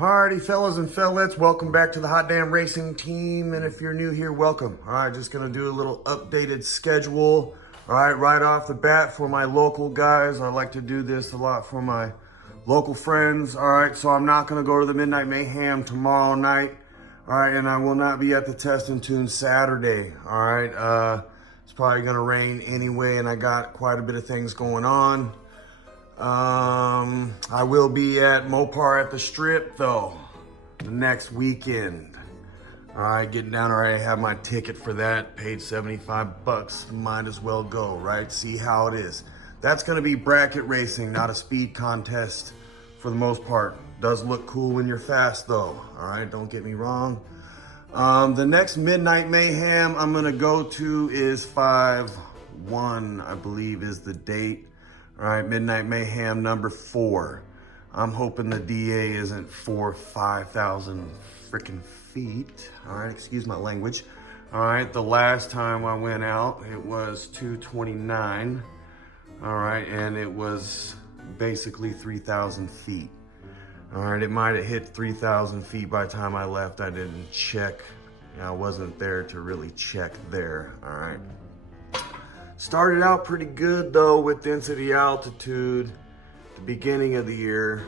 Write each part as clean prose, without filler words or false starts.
Alrighty, fellas and fellettes, welcome back to the Hot Damn Racing team. And if you're new here, welcome. All right, just gonna do a little updated schedule. All right off the bat for my local guys. I like to do this a lot for my local friends. All right, so I'm not gonna go to the Midnight Mayhem tomorrow night. All right, and I will not be at the Test and Tune Saturday. All right, it's probably gonna rain anyway, and I got quite a bit of things going on. I will be at Mopar at the Strip though, the next weekend. All right, getting down. All right, I have my ticket for that, paid 75 bucks. Might as well go, right? See how it is. That's gonna be bracket racing, not a speed contest for the most part. Does look cool when you're fast though. All right, don't get me wrong. The next Midnight Mayhem I'm gonna go to is 5/1, I believe is the date. All right, Midnight Mayhem number 4. I'm hoping the DA isn't 5,000 freaking feet. All right, excuse my language. All right, the last time I went out, it was 229. All right, and it was basically 3,000 feet. All right, it might have hit 3,000 feet by the time I left. I didn't check. I wasn't there to really check there. All right. Started out pretty good though with density altitude, the beginning of the year.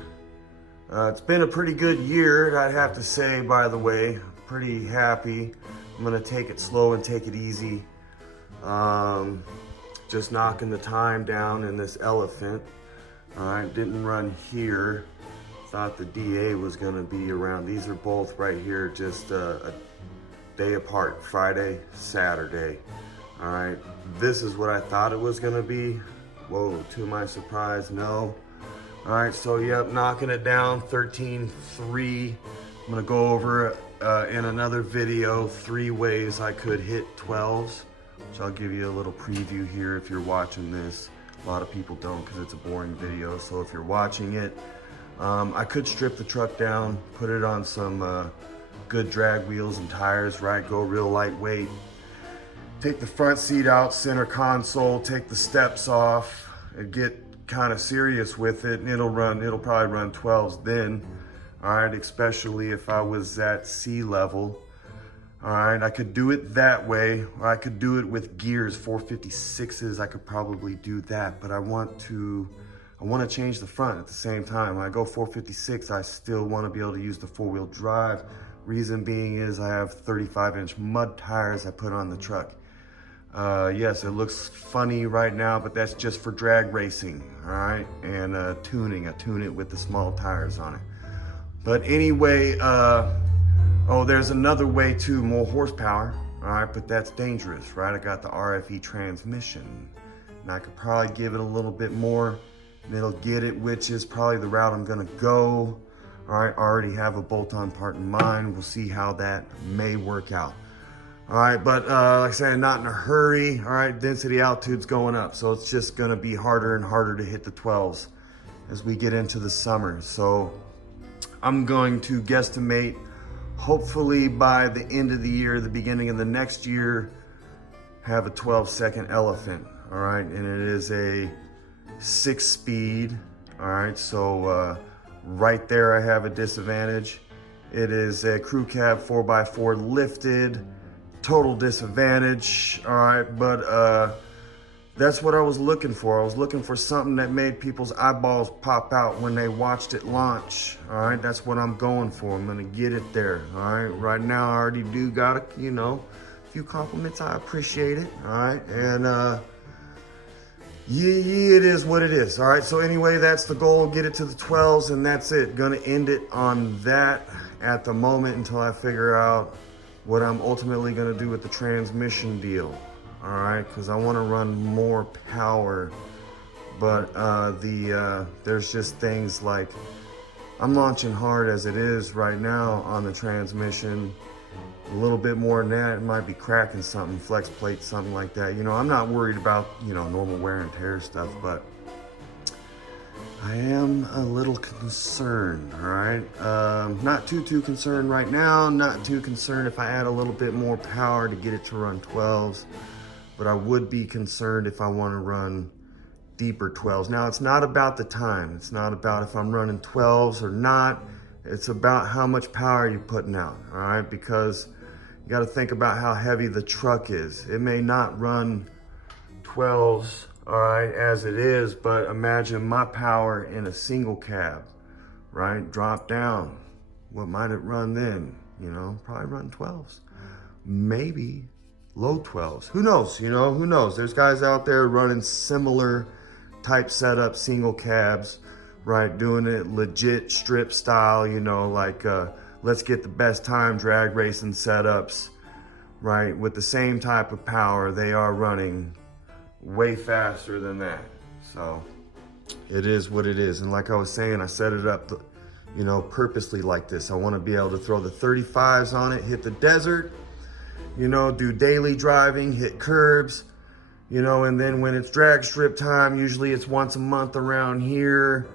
It's been a pretty good year, I'd have to say, by the way. Pretty happy. I'm gonna take it slow and take it easy. Just knocking the time down in this Elephant. All right, didn't run here. Thought the DA was gonna be around. These are both right here, just a day apart, Friday, Saturday. All right, this is what I thought it was gonna be. Whoa, to my surprise, no. All right, so yep, knocking it down, 13.3. I'm gonna go over in another video 3 ways I could hit 12s, which I'll give you a little preview here if you're watching this. A lot of people don't because it's a boring video, so if you're watching it, I could strip the truck down, put it on some good drag wheels and tires, right? Go real lightweight. Take the front seat out, center console, take the steps off, and get kind of serious with it, and it'll probably run 12s then. All right, especially if I was at sea level. All right, I could do it that way, or I could do it with gears, 456s. I could probably do that, but I want to change the front at the same time. When I go 456, I still want to be able to use the 4-wheel drive. Reason being is I have 35-inch mud tires I put on the truck. Yes, it looks funny right now, but that's just for drag racing, all right? And tuning, I tune it with the small tires on it. But anyway, oh, there's another way too, more horsepower, all right? But that's dangerous, right? I got the RFE transmission, and I could probably give it a little bit more, and it'll get it, which is probably the route I'm gonna go. All right, already have a bolt-on part in mind. We'll see how that may work out. All right, but like I said, not in a hurry. All right, density altitude's going up, so it's just gonna be harder and harder to hit the 12s as we get into the summer. So I'm going to guesstimate, hopefully by the end of the year, the beginning of the next year, have a 12-second Elephant. All right, and it is a 6-speed. All right, so right there I have a disadvantage. It is a crew cab 4x4 lifted. Total disadvantage. All right, but that's what I was looking for. I was looking for something that made people's eyeballs pop out when they watched it launch. All right, that's what I'm going for. I'm gonna get it there. All right, right now I already do got a few compliments. I appreciate it. All right, and yeah, it is what it is. All right, so anyway, that's the goal. Get it to the 12s, and that's it. Gonna end it on that at the moment until I figure out what I'm ultimately gonna do with the transmission deal. All right, because I want to run more power, but there's just things like I'm launching hard as it is right now on the transmission. A little bit more than that, it might be cracking something, flex plate, something like that. I'm not worried about normal wear and tear stuff, but I am a little concerned. All right, not too concerned right now. Not too concerned if I add a little bit more power to get it to run 12s. But I would be concerned if I want to run deeper 12s. Now, it's not about the time. It's not about if I'm running 12s or not. It's about how much power you're putting out, all right? Because you got to think about how heavy the truck is. It may not run 12s, all right, as it is, but imagine my power in a single cab, right? Drop down. What might it run then? You know, probably run 12s. Maybe low 12s. Who knows? You know, who knows? There's guys out there running similar type setup, single cabs, right? Doing it legit strip style, you know, like let's get the best time drag racing setups, right? With the same type of power, they are running way faster than that. So it is what it is. And like I was saying, I set it up, you know, purposely like this. I want to be able to throw the 35s on it, hit the desert, you know, do daily driving, hit curbs, you know, and then when it's drag strip time, usually it's once a month around here,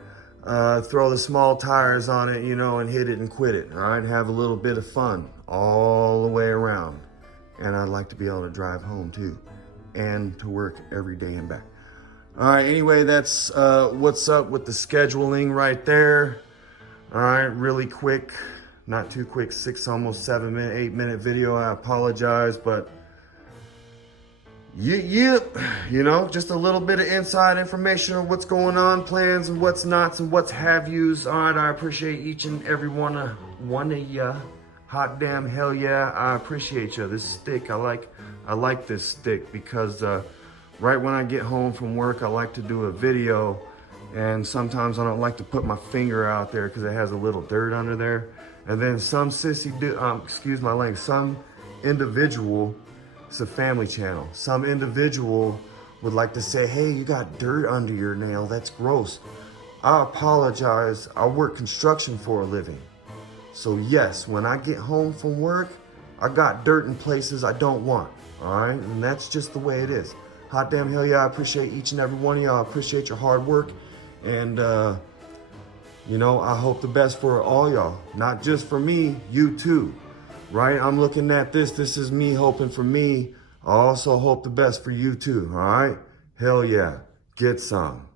throw the small tires on it, you know, and hit it and quit it, all right? Have a little bit of fun all the way around. And I'd like to be able to drive home too, and to work every day and back. All right, anyway, that's what's up with the scheduling right there. All right, really quick, not too quick, 6, almost 7 minute, 8 minute video. I apologize, but you know, just a little bit of inside information on what's going on, plans and what's nots and what's have yous. All right, I appreciate each and every one of ya. Hot damn hell yeah, I appreciate you. This stick, I like this stick because right when I get home from work, I like to do a video, and sometimes I don't like to put my finger out there because it has a little dirt under there. And then some sissy, excuse my language, some individual, it's a family channel, some individual would like to say, hey, you got dirt under your nail, that's gross. I apologize, I work construction for a living. So yes, when I get home from work, I got dirt in places I don't want, all right? And that's just the way it is. Hot damn hell yeah, I appreciate each and every one of y'all. I appreciate your hard work. And, you know, I hope the best for all y'all. Not just for me, you too, right? I'm looking at this. This is me hoping for me. I also hope the best for you too, all right? Hell yeah, get some.